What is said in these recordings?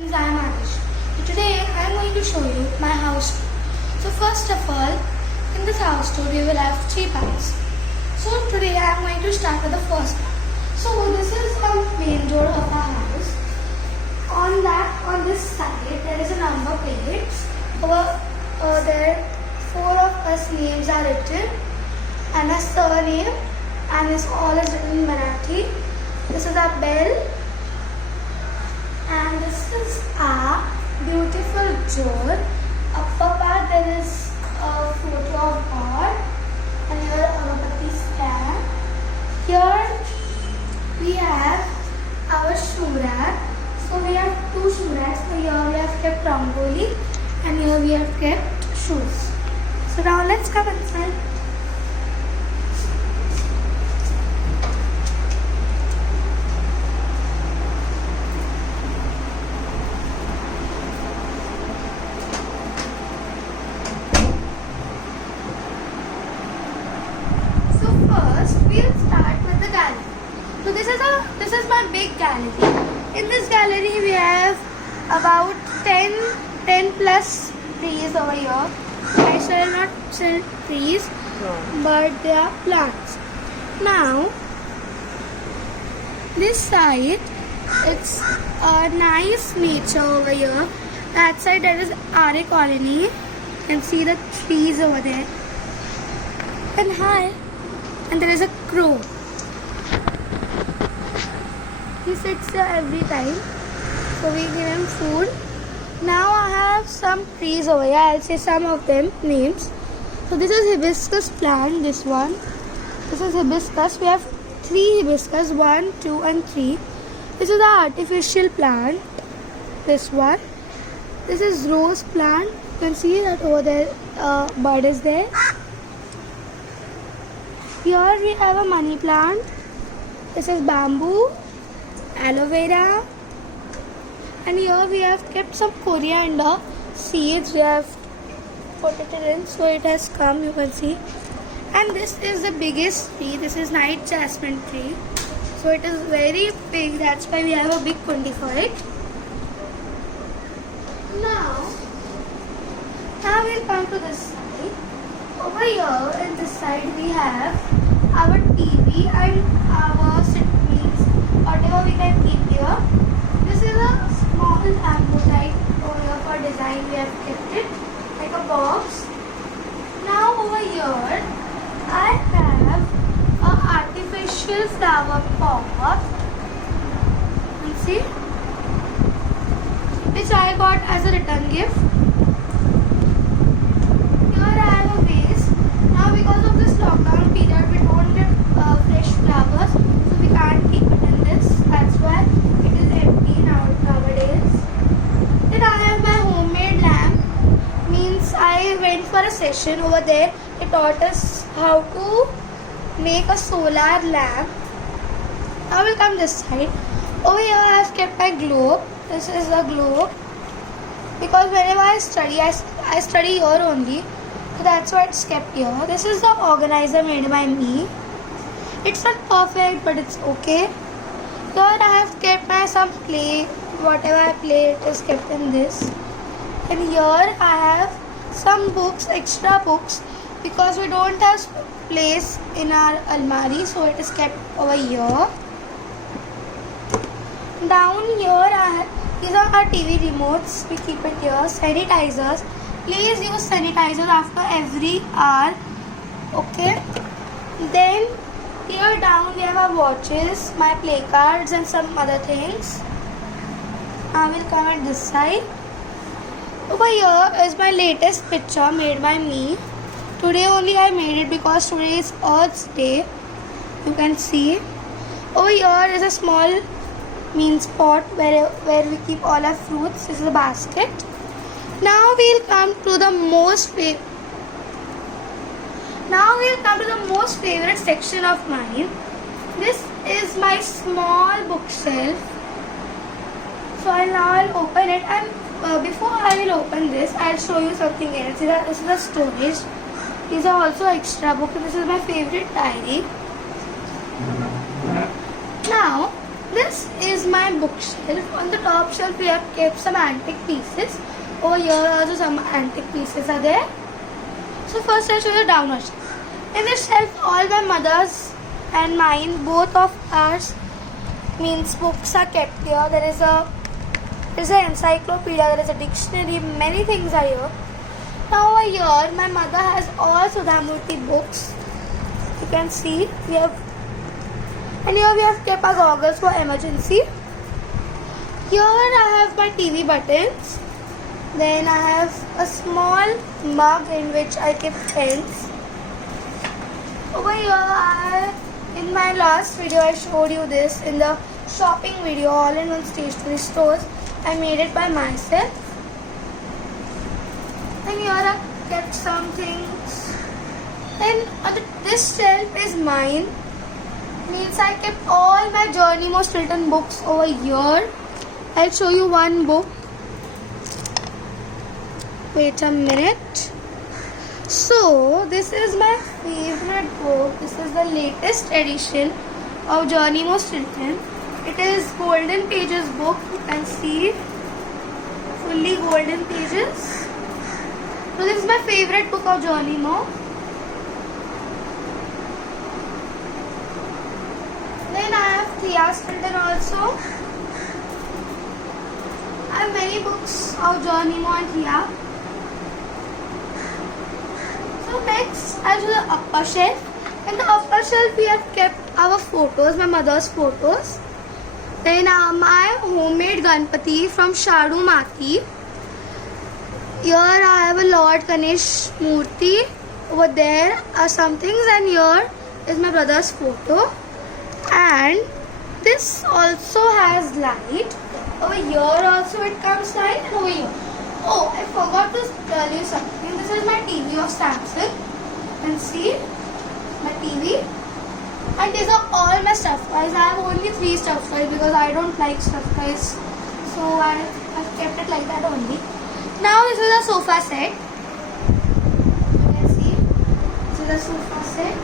I am Adish. Today I am going to show you my house tour. So first of all, in this house tour we will have 3 parts. So today I am going to start with the first part. So this is the main door of our house. On this side there is a number plate. Over there 4 of us names are written and a surname, and this all is written in Marathi. This is our bell. And this is a beautiful door. Upper part there is a photo of God, and here a Agabatti stand. Here we have our shoe rack. So we have 2 shoe racks. So here we have kept rangoli, and here we have kept shoes. So now let's come inside. First, we'll start with the gallery. So this is my big gallery. In this gallery, we have about 10 plus trees over here. I shall not say trees, but they are plants. Now, this side, it's a nice nature over here. That side there is RA colony. You can see the trees over there. And hi. And there is a crow. He sits here every time. So we give him food. Now I have some trees over here. I'll say some of them names. So this is hibiscus plant, this one. This is hibiscus. We have 3 hibiscus, 1, 2 and 3. This is the artificial plant. This one. This is rose plant. You can see that over there bud is there. Here we have a money plant. This is bamboo, aloe vera, and here we have kept some coriander seeds. We have put it in, so it has come. You can see. And this is the biggest tree. This is night jasmine tree. So it is very big. That's why we have a big kundi for it. Now we'll come to this side. Over here in this side we have our TV and our means whatever we can keep here. This is a small bamboo light over here for design. We have kept it like a box. Now over here I have an artificial flower pot. You see, which I got as a return gift. Because of this lockdown period, we don't get fresh flowers, so we can't keep it in this. That's why it is empty nowadays. Then I have my homemade lamp. Means I went for a session over there. They taught us how to make a solar lamp. I will come this side. Over here I have kept my globe. This is a globe. Because whenever I study here only. So that's why it's kept here. This is the organizer made by me. It's not perfect, but it's okay. Here I have kept some clay. Whatever I play, it is kept in this. And here I have some books, extra books, because we don't have place in our almari, so it is kept over here. Down here these are our TV remotes. We keep it here. Sanitizers. Please use sanitizer after every hour. Okay. Then here down we have our watches, my play cards and some other things. I will come at this side. Over here is my latest picture made by me. Today only I made it because today is Earth's Day. You can see. Over here is a small pot where we keep all our fruits. This is a basket. Now we'll come to the most favorite section of mine. This is my small bookshelf. So I'll open it, and before I will open this, I'll show you something else. This is the storage. These are also extra books. This is my favorite diary. Now this is my bookshelf. On the top shelf we have kept some antique pieces. Over here also some antique pieces are there. So first I'll show you down shelf. In this shelf all my mother's and mine, both of ours, means books are kept here. There is an encyclopedia, there is a dictionary, many things are here. Now over here my mother has all Sudhamurthy books. You can see we have, and here we have kept our goggles for emergency. Here I have my TV buttons. Then I have a small mug in which I keep pens. Over here in my last video I showed you this in the shopping video, all-in-one stationery stores. I made it by myself. And here I kept some things. Then this shelf is mine. Means I kept all my Journey More Stilton books over here. I'll show you one book. Wait a minute. So this is my favorite book. This is the latest edition of Journey More Stilton. It is Golden Pages book. You can see fully golden pages. So this is my favorite book of Journey More. Then I have Thea Stilton also. I have many books of Journey More and Thea. So next I'll show the upper shelf. In the upper shelf we have kept our photos, my mother's photos. Then my homemade Ganpati from Shadu Mati. Here I have a Lord Ganesh Murti. Over there are some things, and here is my brother's photo. And this also has light. Over here also it comes light, and over here. Oh, I forgot to tell you something. This is my TV of Samsung. You can see my TV. And these are all my stuffed toys. I have only 3 stuffed toys because I don't like stuffed toys. So I've kept it like that only. Now this is a sofa set. You can see. This is a sofa set.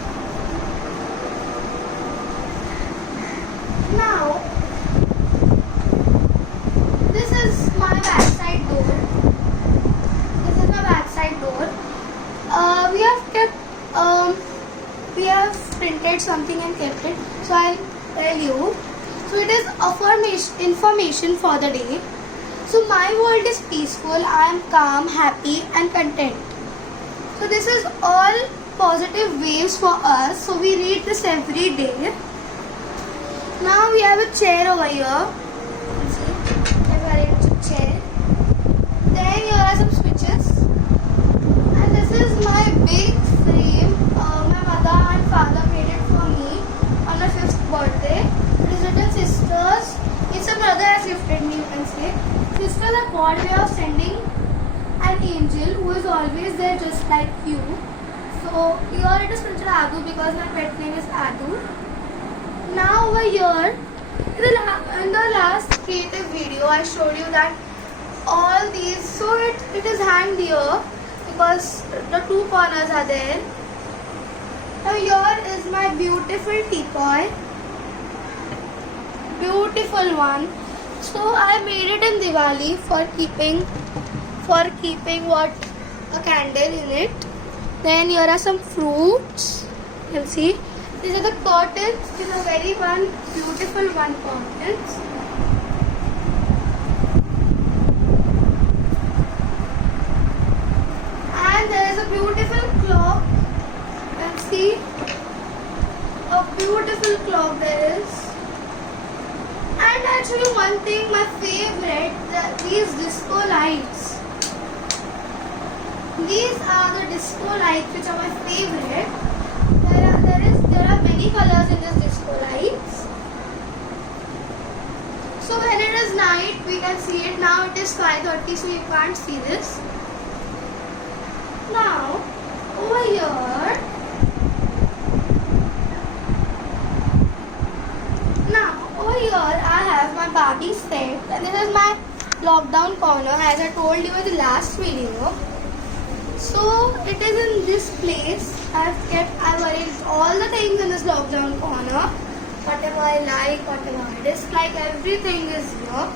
Now this is my backside door. This is my backside door. We have printed something and kept it. So I'll tell you. So it is information for the day. So my world is peaceful. I am calm, happy, and content. So this is all positive waves for us. So we read this every day. Now we have a chair over here. See, I've arranged a chair. Then here are some switches. And this is my big frame. My mother and father made it for me on my 5th birthday. It is written sisters. It's a brother has gifted me, you can say. Sisters are God way of sending an angel who is always there just like you. So here it is printed Adu because my pet name is Adu. Now over here, in the last creative video I showed you that all these, so it is hanged here because the 2 corners are there. Now here is my beautiful teapot. Beautiful one. So I made it in Diwali for keeping what, a candle in it. Then here are some fruits. You can see. These are the curtains. These are very beautiful curtains. And there is a beautiful clock. You can see. A beautiful clock there is. And I'll show you one thing, my favorite, these disco lights. These are the disco lights which are my favorite. There are many colors in this disco lights. So when it is night, we can see it. Now it is 5:30, so you can't see this. Now, over here, I have my Barbie set, and this is my lockdown corner, as I told you in the last video. So it is in this place. I've arranged all the things in this lockdown corner. whatever I like, whatever I dislike, everything is here.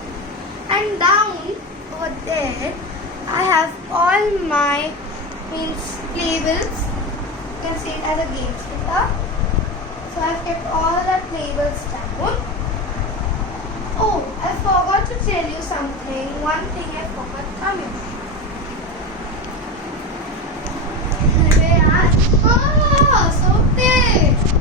And down over there, I have all my playbills. You can see it as a game sticker. So I've kept all the playbills down. Oh, I forgot to tell you something. One thing I forgot coming. Oh, so big.